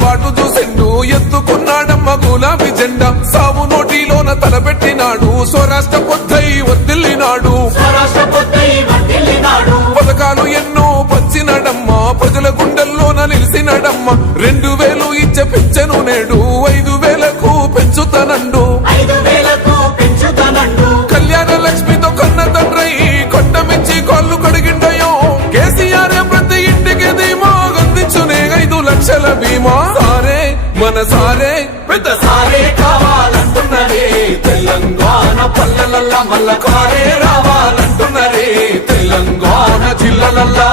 బాటు చూసిండు ఎత్తుకున్నాడమ్మ గులాబీ జెండా. సాగు నోటిలోన తలపెట్టినాడు స్వరాష్ట్ర పొద్దై వర్దిల్లినాడు వర్ధిల్లినాడు పథకాలు ఎన్నో పంచినడమ్మ ప్రజల గుండెల్లోన నిలిచినడమ్మ రెండు వేలు ఇచ్చే పెంచెను నేడు ఐదు మన సారే పెద్ద సారే కావాలంటున్నరే. తెలంగాణ పల్లెలల్ల మల్ల కారే రావాలంటున్నరే. తెలంగాణ జిల్లలల్లా.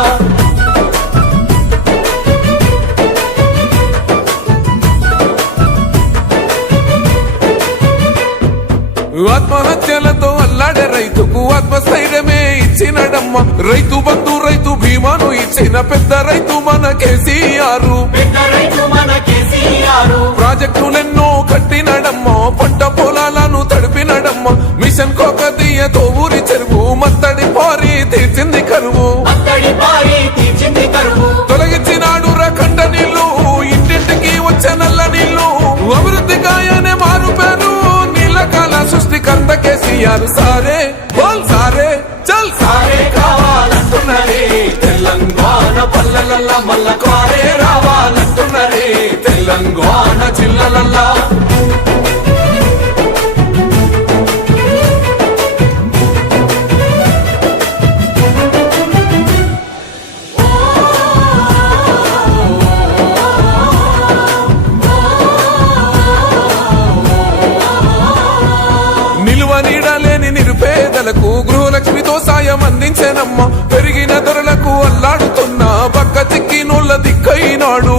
ఆత్మహత్యలతో అల్లాడే రైతుకు ఆత్మస్థైర్యమే. ఇచ్చినడమ్మ రైతు బంధు రైతు బీమాను ఇచ్చిన పెద్ద రైతు మన కేసీఆర్. ప్రాజెక్టులెన్నో కట్టినడమ్మ. పంట పొలాలను తడిపినడమ్మ. మిషన్ కోకతీయతో ఊరి చెరువు. మత్తడి పారి తీర్చింది కరువు. తొలగించినాడు రకండ నీళ్ళు. ఇంటింటికి వచ్చే నల్ల నీళ్ళు. అభివృద్ధి గాయనే మారు పేరు నీళ్ళ కాల సృష్టికర్త కేసీఆర్ సారే. మల్ల కారే రావాలంటున్నరే తెలంగాణ జిల్లలల్లా. నిలువ నీడలేని నిరుపేదలకు గృహలక్ష్మితో సాయం అందించేనమ్మా. నోళ్ళ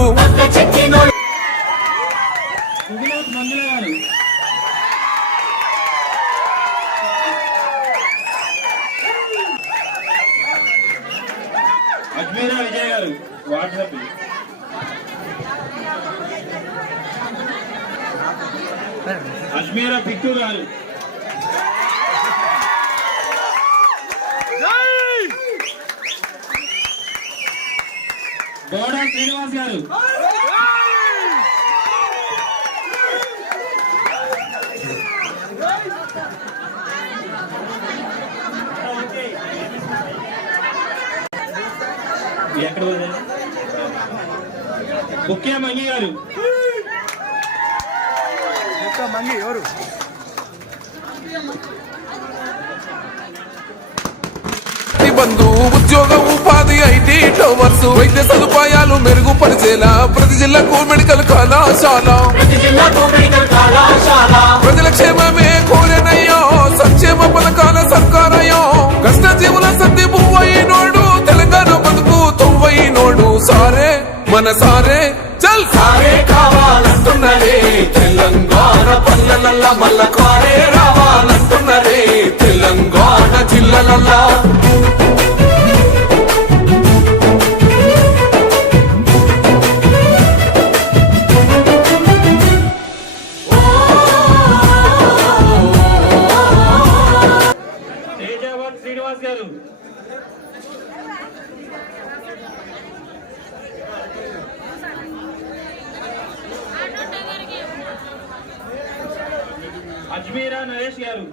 అజ్మీరా పిక్కు గారు. గౌడ శ్రీనివాస్ గారు. ఎక్కడ పోయింది? ముఖ్య మంగి గారు. ప్రతి బంధు ఉద్యోగ ఉపాధి ఐటీ టవర్స్ వైద్య సదుపాయాలు మెరుగుపరిచేలా ప్రతి జిల్లాకు మెడికల్ కళాశాల. ప్రజల క్షేమమే కోరెనయ్యో సంక్షేమ పథకాల సర్కారయ్యో. కష్ట జీవుల సర్ది పువ్వైనోడు తెలంగాణ బతుకు తొవ్వైనోడు సారే మన సారే చల్. సారే కావాలంటున్నరే తెలంగాణ పల్లెలల్ల మల్ల అజ్మీరా నరేష్ గారు.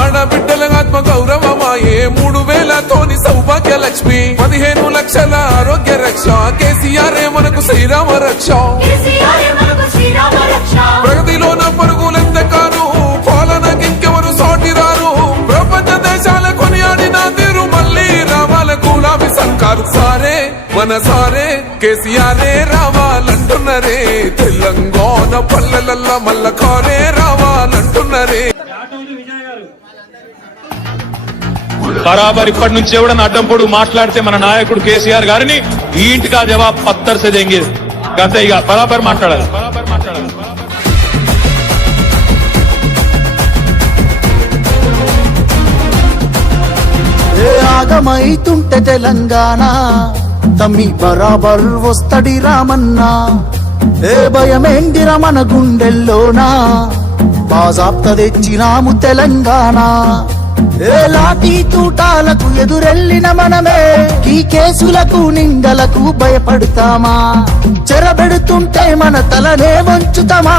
ఆడబిడ్డల ఆత్మ గౌరవమాయే మూడు వేలతోని సౌభాగ్య లక్ష్మి పదిహేను లక్షల ఆరోగ్య రక్ష. కేసీఆర్ మనకు శ్రీరామ రక్ష. కేసీఆర్ మనకు శ్రీరామ రక్ష. ప్రగతిలోన పరుగులెంత కాను మన సారే కేసీఆరే రావాలంటున్నరే. తెలంగాణ పల్లెలల్ల మల్ల కారే రావాలంటున్నరే. ఆటోలు విజయ్ గారు. బరాబర్ ఇప్పటి నుంచి ఎవడన్నా అడ్డం పొడు మాట్లాడితే మన నాయకుడు కేసీఆర్ గారిని ఈ ఇంటికా జవాబ్ పత్తర్ సే దెంగే గంతే ఇక బరాబర్ మాట్లాడాలి. బరాబర్ మాట్లాడాలి. ఏ ఆగమైతుంటే తెలంగాణ తమ్మి బరాబర్ వస్తడి రామన్నా. ఏ భయమేందిర మన గుండెల్లోనా? బాజాప్త తెచ్చినాము తెలంగాణ. ఏ లాఠీ తూటాలకు ఎదురెళ్ళిన మనమే. ఈ కేసులకు నిందలకు భయపడతామా? చెరబెడుతుంటే మన తలనే వంచుతమా?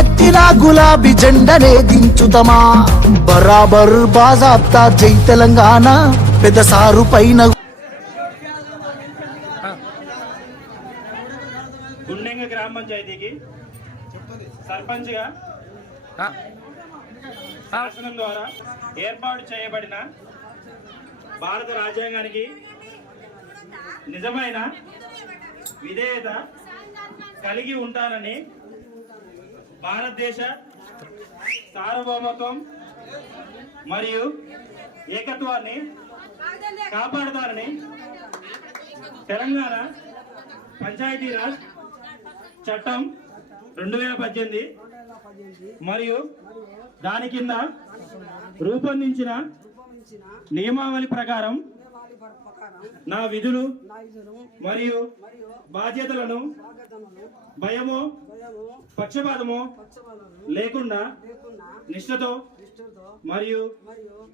ఎత్తిన గులాబీ జెండనే దించుతమా? బరాబర్ బాజాప్తా జై తెలంగాణ పెద్ద సారు పైన గ్రామ పంచాయతీకి సర్పంచ్గా శాసనం ద్వారా ఏర్పాటు చేయబడిన భారత రాజ్యాంగానికి నిజమైన విధేయత కలిగి ఉంటానని భారతదేశ సార్వభౌమత్వం మరియు ఏకత్వాన్ని కాపాడుతానని తెలంగాణ పంచాయతీరాజ్ చట్టం రెండు వేల పద్దెనిమిది మరియు దాని కింద రూపొందించిన నియమావళి ప్రకారం నా విధులు మరియు బాధ్యతలను భయము పక్షపాతము లేకుండా నిష్ఠతో మరియు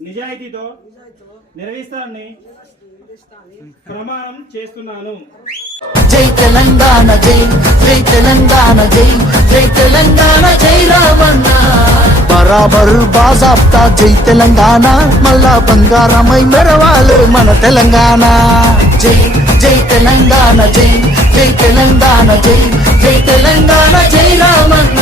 నిజాయితీతో నిర్వహిస్తానని ప్రమాణం చేస్తున్నాను. జై తెలంగాణ జై జై తెలంగాణ జై జై తెలంగాణ జై రామన్న బరాబర్ బాజాప్తా జై తెలంగాణ మళ్ళా బంగారమై మెరవాలి మన తెలంగాణ జై జై తెలంగాణ జై జై తెలంగాణ జై జై తెలంగాణ జై రామన్న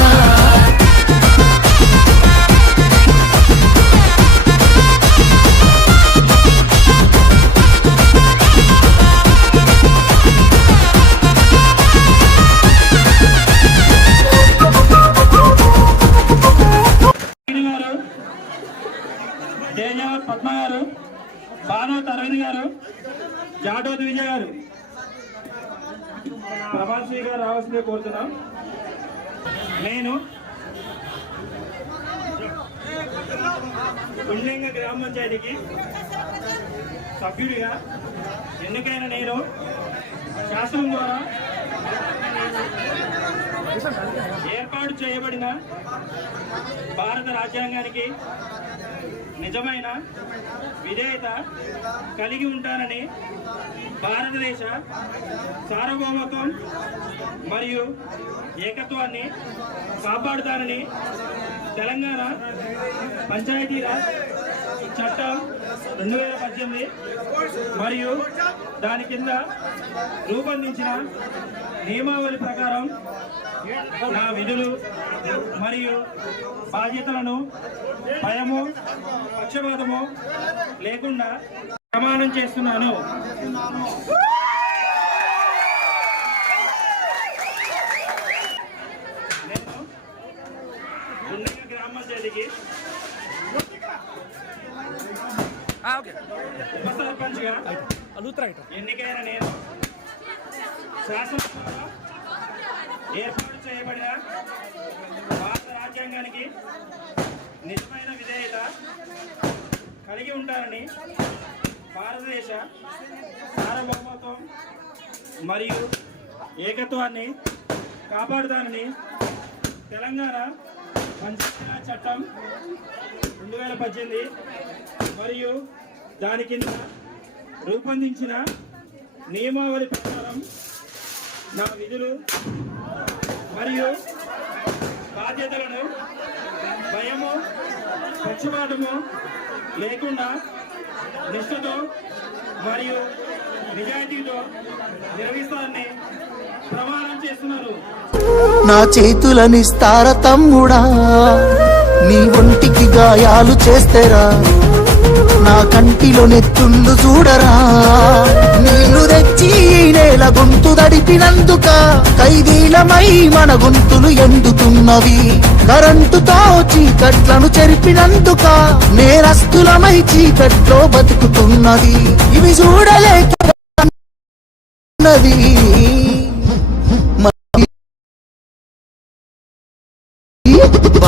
భానువత్ అరవింద్ గారు జాటోత్ విజయ్ గారు. ప్రభాస్ గారు రావాల్సిందే కోరుతున్నాం. నేను గుండెంగ గ్రామ పంచాయతీకి సభ్యుడిగా ఎన్నికైన నేను శాసనం ద్వారా ఏర్పాటు చేయబడిన భారత రాజ్యాంగానికి నిజమైన విధేయత కలిగి ఉంటానని భారతదేశ సార్వభౌమత్వం మరియు ఏకత్వాన్ని కాపాడుతానని తెలంగాణ పంచాయతీరాజ్ చట్టం రెండు వేల పద్దెనిమిది మరియు దాని కింద రూపొందించిన నియమావళి ప్రకారం నా విధులు మరియు బాధ్యతలను భయము పక్షపాతము లేకుండా ప్రమాణం చేస్తున్నాను. నేను గుండెగ గ్రామ పంచాయతీకి ఉప సర్పంచ్గా ఎన్నికైన నేను శాసన ద్వారా ఏర్పాటు చేయబడిన భారత రాజ్యాంగానికి నిజమైన విధేయత కలిగి ఉంటారని భారతదేశ సార్వభౌమత్వం మరియు ఏకత్వాన్ని కాపాడుతానని తెలంగాణ పంచాయతీరాజ్ చట్టం రెండు వేల పద్దెనిమిది మరియు దాని కింద రూపొందించిన నియమావళి ప్రకారం నా విధులు మరియు బాధ్యతలను భయము పక్షపాతము లేకుండా నిష్ఠతో మరియు నిజాయితీతో నిర్వహిస్తానని ప్రమాణం చేస్తున్నారు. నా చేతులనిస్తార తమ్ముడా? నీ ఒంటికి గాయాలు చేస్తేరా? నా కంటిలో నెత్తుండు చూడరా? నీళ్ళు తెచ్చి నేల గొంతు దడిపినందుక ఖైదీలమై మన గొంతులు ఎందుతున్నవి కరెంటుతో చీకట్లను చెరిపినందుక నేరస్తులమై చీకట్లో బతుకుతున్నది. ఇవి చూడలేక ఉన్నది.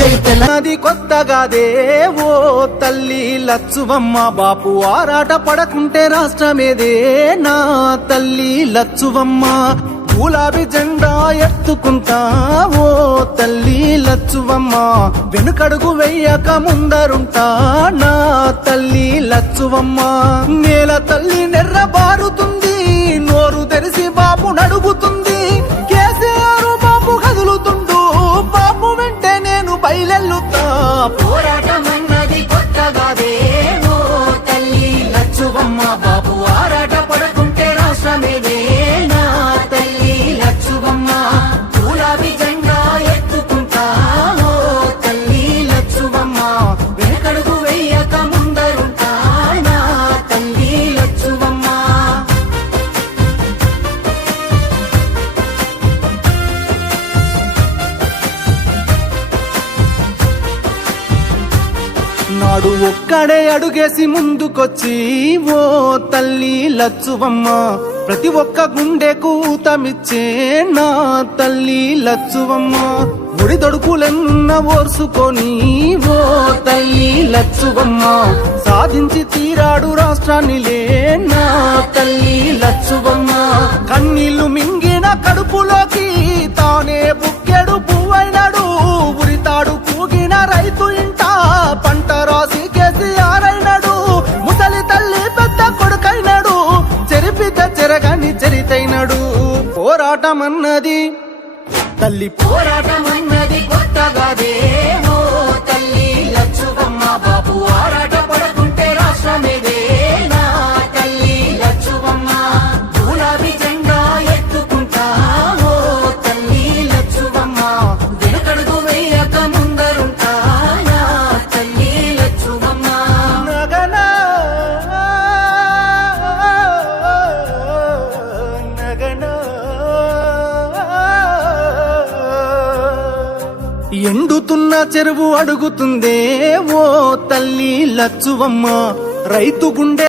జై తెలంగాణ కొత్తగాదే ఓ తల్లి లచ్చువమ్మ బాపు ఆరాట పడకుంటే రాష్ట్రమేదే నా తల్లి లచ్చువమ్మ. గులాబీ జెండా ఎత్తుకుంటా ఓ తల్లి లచ్చువమ్మ. వెనుకడుగు వెయ్యక ముందరుంటా నా తల్లి లచ్చువమ్మ. నేల తల్లి నెర్రబారుతుంది నోరు తెరిసి బాపు నడుగుతుంది నేను బయలెల్లుతా పోరాటమన్నది కొత్తగా అడుగేసి ముందుకొచ్చి ఓ తల్లి లచ్చువమ్మ ప్రతి ఒక్క గుండెకు ఊతమిచ్చే నా తల్లి లచ్చువమ్మ. ముడి దొడుకులెన్న ఓర్సుకొని ఓ తల్లి లచ్చువమ్మ సాధించి తీరాడు రాష్ట్రాన్నిలే నా తల్లి లచ్చువమ్మ. కన్నీళ్ళు మింగిన కడుపులోకి తానే బుక్కెడు పువ్వైనాడు ఉరితాడు కూగిన రైతు పోరాటమన్నది. తల్లి పోరాటం అన్నది కొత్తగాదేమో తల్లి. లచ్చువమ్మ బాబు ఆరాట పడకుంటే రాష్ట్రమేదేనా తల్లి. లచ్చువమ్మ గులాబీ జెండా ఎత్తుకుంటా తల్లి. లచ్చువమ్మ ఎండుతున్న చెరువు అడుగుతుందే ఓ తల్లి లచ్చువమ్మ. రైతు గుండె